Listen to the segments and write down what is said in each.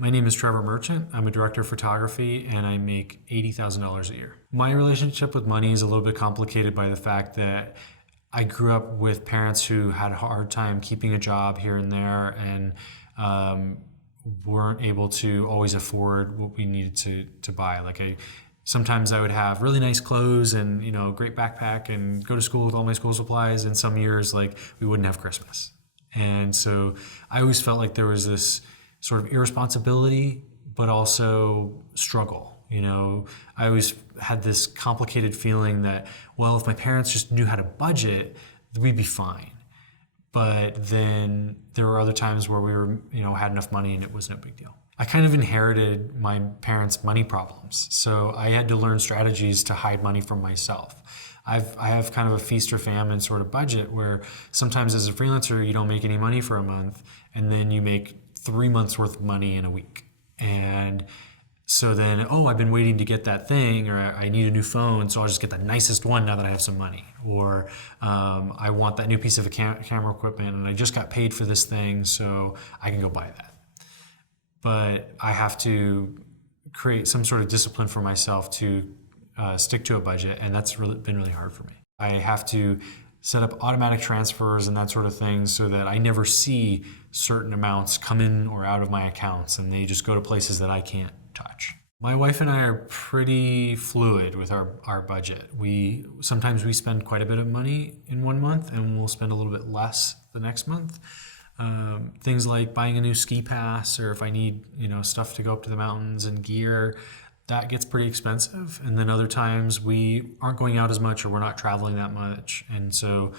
My name is Trevor Merchant. I'm a director of photography and I make $80,000 a year. My relationship with money is a little bit complicated by the fact that I grew up with parents who had a hard time keeping a job here and there and weren't able to always afford what we needed to buy. Sometimes I would have really nice clothes and great backpack and go to school with all my school supplies, and some years we wouldn't have Christmas. And so I always felt like there was this sort of irresponsibility, but also struggle. I always had this complicated feeling that, well, if my parents just knew how to budget, we'd be fine. But then there were other times where we were, had enough money and it was no big deal. I kind of inherited my parents' money problems. So I had to learn strategies to hide money from myself. I have kind of a feast or famine sort of budget where sometimes as a freelancer, you don't make any money for a month and then you make 3 months worth of money in a week. And so then, I've been waiting to get that thing, or I need a new phone, so I'll just get the nicest one now that I have some money. Or I want that new piece of camera equipment and I just got paid for this thing, so I can go buy that. But I have to create some sort of discipline for myself to stick to a budget, and that's been really hard for me. I have to set up automatic transfers and that sort of thing so that I never see certain amounts come in or out of my accounts and they just go to places that I can't touch. My wife and I are pretty fluid with our budget. Sometimes we spend quite a bit of money in one month and we'll spend a little bit less the next month. Things like buying a new ski pass, or if I need stuff to go up to the mountains and gear, that gets pretty expensive. And then other times we aren't going out as much or we're not traveling that much. And so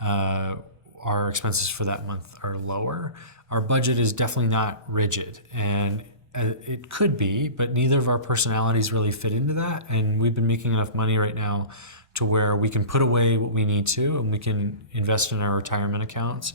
our expenses for that month are lower. Our budget is definitely not rigid, and it could be, but neither of our personalities really fit into that. And we've been making enough money right now to where we can put away what we need to and we can invest in our retirement accounts.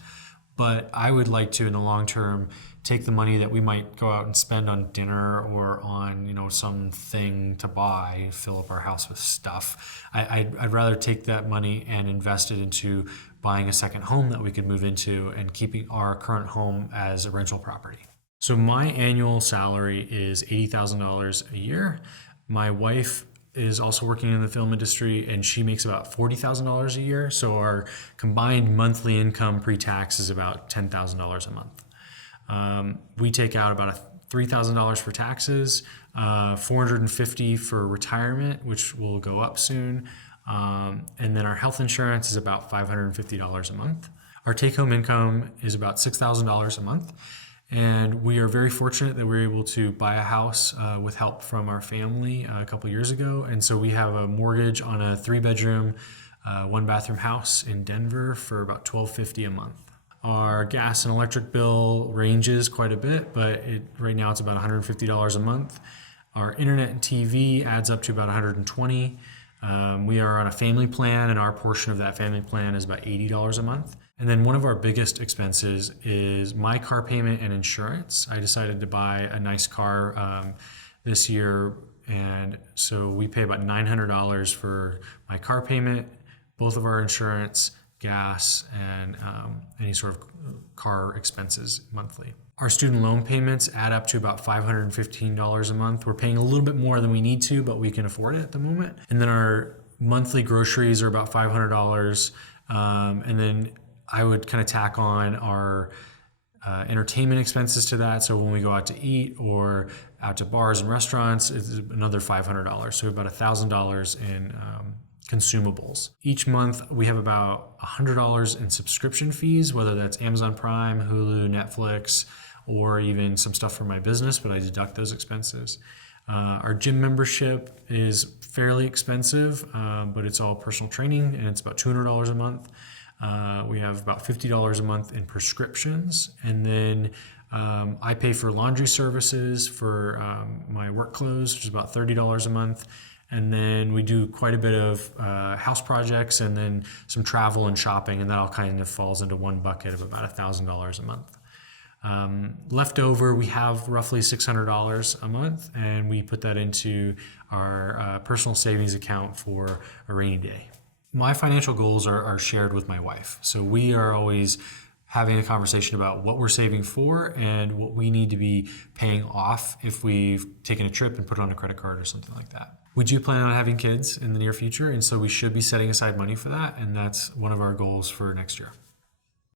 But I would like to, in the long term, take the money that we might go out and spend on dinner or on, something to buy, fill up our house with stuff. I'd rather take that money and invest it into buying a second home that we could move into and keeping our current home as a rental property. So my annual salary is $80,000 a year. My wife is also working in the film industry and she makes about $40,000 a year. So our combined monthly income pre-tax is about $10,000 a month. We take out about $3,000 for taxes, $450 for retirement, which will go up soon. And then our health insurance is about $550 a month. Our take-home income is about $6,000 a month. And we are very fortunate that we're able to buy a house with help from our family a couple years ago. And so we have a mortgage on a 3-bedroom, 1-bathroom house in Denver for about $1,250 a month. Our gas and electric bill ranges quite a bit, but right now it's about $150 a month. Our internet and TV adds up to about $120. We are on a family plan, and our portion of that family plan is about $80 a month. And then one of our biggest expenses is my car payment and insurance. I decided to buy a nice car this year, and so we pay about $900 for my car payment, both of our insurance, gas, and any sort of car expenses monthly. Our student loan payments add up to about $515 a month. We're paying a little bit more than we need to, but we can afford it at the moment. And then our monthly groceries are about $500. And then I would kind of tack on our entertainment expenses to that. So when we go out to eat or out to bars and restaurants, it's another $500. So about $1,000 in consumables. Each month we have about $100 in subscription fees, whether that's Amazon Prime, Hulu, Netflix, or even some stuff for my business, but I deduct those expenses. Our gym membership is fairly expensive, but it's all personal training and it's about $200 a month. We have about $50 a month in prescriptions, and then I pay for laundry services for my work clothes, which is about $30 a month. And then we do quite a bit of house projects and then some travel and shopping, and that all kind of falls into one bucket of about $1,000 a month. Left over, we have roughly $600 a month, and we put that into our personal savings account for a rainy day. My financial goals are shared with my wife. So we are always having a conversation about what we're saving for and what we need to be paying off if we've taken a trip and put it on a credit card or something like that. We do plan on having kids in the near future, and so we should be setting aside money for that, and that's one of our goals for next year.